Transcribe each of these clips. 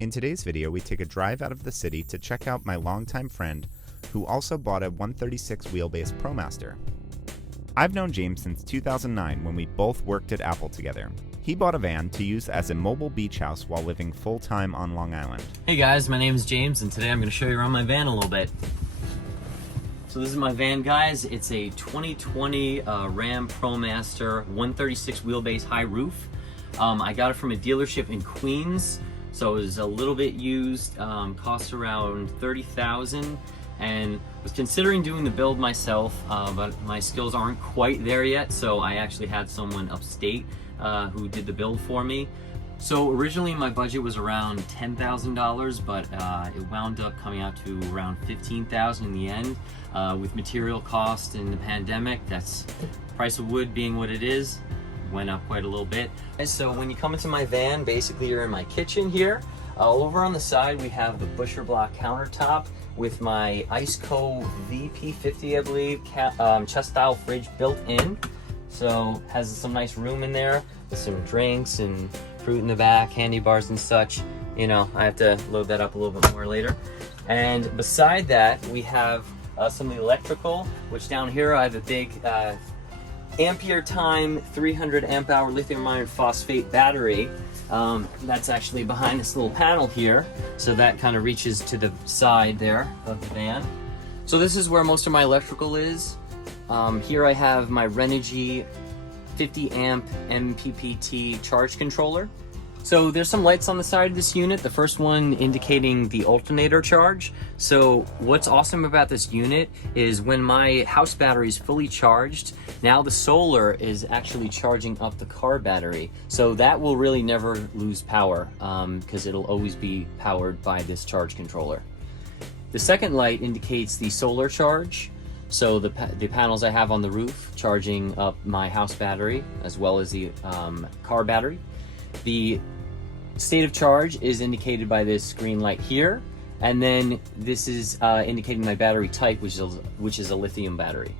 In today's video, we take a drive out of the city to check out my longtime friend who also bought a 136 wheelbase Promaster. I've known James since 2009 when we both worked at Apple together. He bought a van to use as a mobile beach house while living full-time on Long Island. Hey guys, my name is James and today I'm going to show you around my van a little bit. So this is my van, guys. It's a 2020 Ram Promaster 136 wheelbase high roof. I got it from a dealership in Queens. So it was a little bit used, cost around $30,000, and was considering doing the build myself, but my skills aren't quite there yet, so I actually had someone upstate who did the build for me. So originally my budget was around $10,000, but it wound up coming out to around $15,000 in the end. With material cost and the pandemic, that's price of wood being what it is, went up quite a little bit. So when you come into my van, basically you're in my kitchen here. Over on the side we have the Busher Block countertop with my Iceco VP50, I believe, chest style fridge built in. So has some nice room in there with some drinks and fruit in the back, candy bars and such. You know, I have to load that up a little bit more later. And beside that we have some of the electrical, which down here I have a big ampere time 300 amp hour lithium iron phosphate battery. That's actually behind this little panel here, so that kind of reaches to the side there of the van. So this is where most of my electrical is. Here I have my Renogy 50 amp MPPT charge controller. So there's some lights on the side of this unit. The first one indicating the alternator charge. So what's awesome about this unit is when my house battery is fully charged, now the solar is actually charging up the car battery. So that will really never lose power because it'll always be powered by this charge controller. The second light indicates the solar charge. So the panels I have on the roof charging up my house battery as well as the car battery. The state of charge is indicated by this green light here, and then this is indicating my battery type, which is a lithium battery.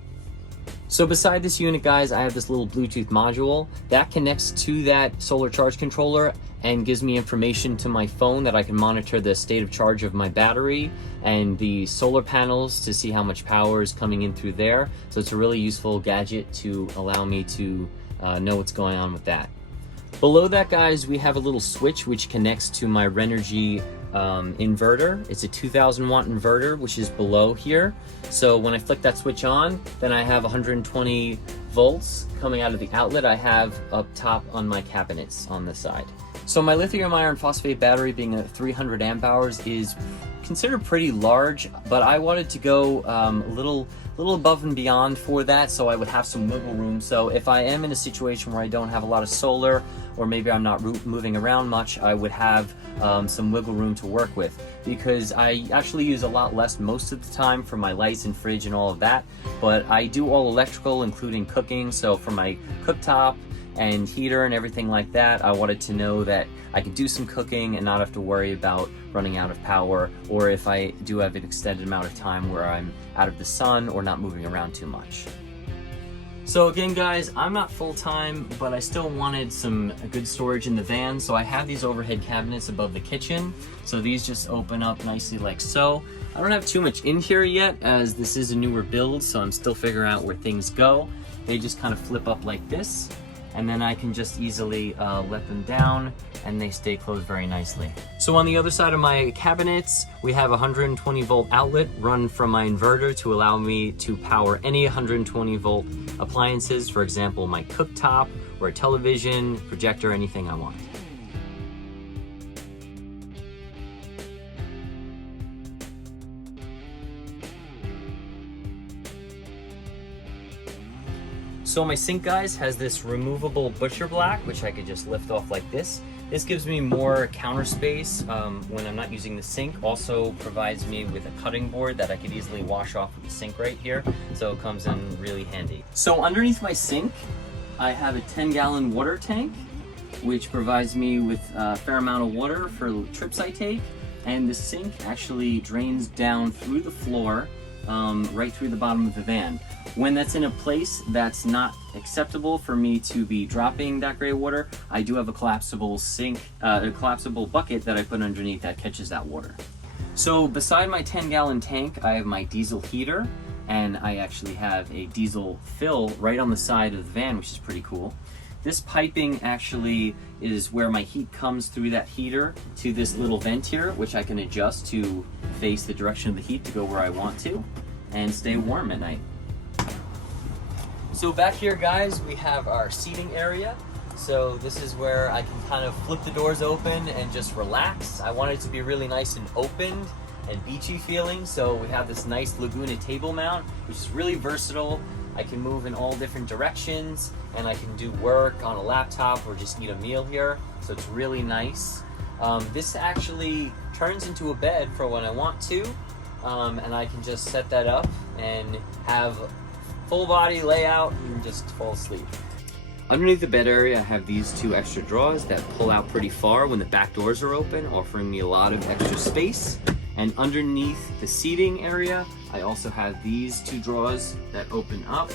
So beside this unit, guys, I have this little Bluetooth module that connects to that solar charge controller and gives me information to my phone that I can monitor the state of charge of my battery and the solar panels to see how much power is coming in through there. So it's a really useful gadget to allow me to know what's going on with that. Below that, guys, we have a little switch which connects to my Renogy inverter. It's a 2000 watt inverter, which is below here. So when I flick that switch on, then I have 120 volts coming out of the outlet I have up top on my cabinets on the side. So my lithium iron phosphate battery, being a 300 amp hours, is considered pretty large, but I wanted to go a little above and beyond for that, so I would have some wiggle room. So if I am in a situation where I don't have a lot of solar, or maybe I'm not moving around much, I would have some wiggle room to work with, because I actually use a lot less most of the time for my lights and fridge and all of that, but I do all electrical, including cooking. So for my cooktop and heater and everything like that, I wanted to know that I could do some cooking and not have to worry about running out of power, or if I do have an extended amount of time where I'm out of the sun or not moving around too much. So again, guys, I'm not full-time, but I still wanted some good storage in the van, so I have these overhead cabinets above the kitchen. So these just open up nicely like so. I don't have too much in here yet, as this is a newer build, so I'm still figuring out where things go. They just kind of flip up like this, and then I can just easily let them down and they stay closed very nicely. So on the other side of my cabinets, we have a 120 volt outlet run from my inverter to allow me to power any 120 volt appliances, for example, my cooktop or a television, projector, anything I want. So my sink, guys, has this removable Busher Block, which I could just lift off like this. This gives me more counter space when I'm not using the sink. Also provides me with a cutting board that I could easily wash off with the sink right here. So it comes in really handy. So underneath my sink, I have a 10-gallon water tank, which provides me with a fair amount of water for trips I take. And the sink actually drains down through the floor right through the bottom of the van. When that's in a place that's not acceptable for me to be dropping that gray water, I do have a collapsible sink, a collapsible bucket that I put underneath that catches that water. So beside my 10-gallon tank, I have my diesel heater, and I actually have a diesel fill right on the side of the van, which is pretty cool. This piping actually is where my heat comes through that heater to this little vent here, which I can adjust to face the direction of the heat to go where I want to and stay warm at night. So back here, guys, we have our seating area. So this is where I can kind of flip the doors open and just relax. I want it to be really nice and opened and beachy feeling. So we have this nice Laguna table mount, which is really versatile. I can move in all different directions, and I can do work on a laptop or just eat a meal here. So it's really nice. This actually turns into a bed for when I want to, and I can just set that up and have full body layout and just fall asleep. Underneath the bed area, I have these two extra drawers that pull out pretty far when the back doors are open, offering me a lot of extra space. And underneath the seating area, I also have these two drawers that open up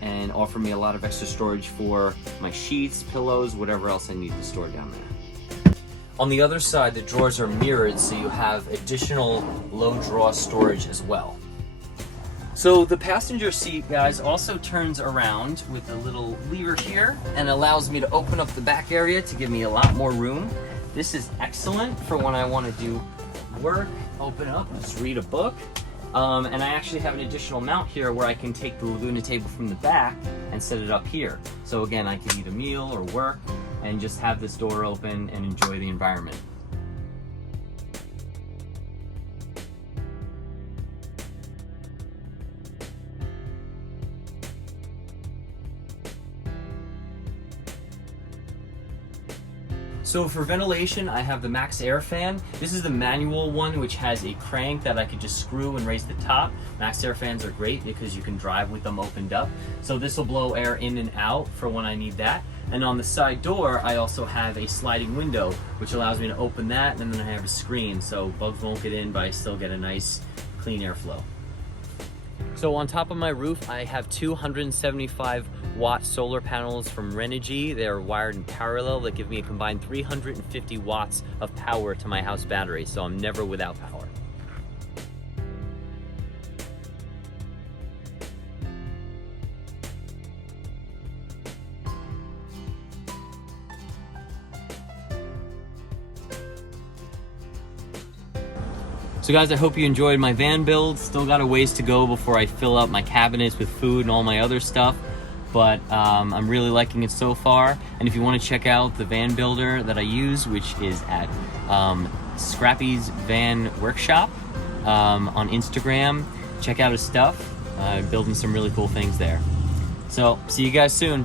and offer me a lot of extra storage for my sheets, pillows, whatever else I need to store down there. On the other side, the drawers are mirrored, so you have additional low draw storage as well. So the passenger seat, guys, also turns around with a little lever here and allows me to open up the back area to give me a lot more room. This is excellent for when I want to do work, open up, just read a book. And I actually have an additional mount here where I can take the Laguna table from the back and set it up here. So again, I can eat a meal or work and just have this door open and enjoy the environment. So for ventilation, I have the Max Air fan. This is the manual one, which has a crank that I could just screw and raise the top. Max Air fans are great because you can drive with them opened up. So this will blow air in and out for when I need that. And on the side door, I also have a sliding window, which allows me to open that, and then I have a screen, so bugs won't get in, but I still get a nice, clean airflow. So on top of my roof, I have 275 watt solar panels from Renogy. They're wired in parallel that give me a combined 350 watts of power to my house battery, so I'm never without power. So guys, I hope you enjoyed my van build. Still got a ways to go before I fill up my cabinets with food and all my other stuff, but I'm really liking it so far. And if you want to check out the van builder that I use, which is at Scrappy's Van Workshop on Instagram, check out his stuff. I'm building some really cool things there. So see you guys soon.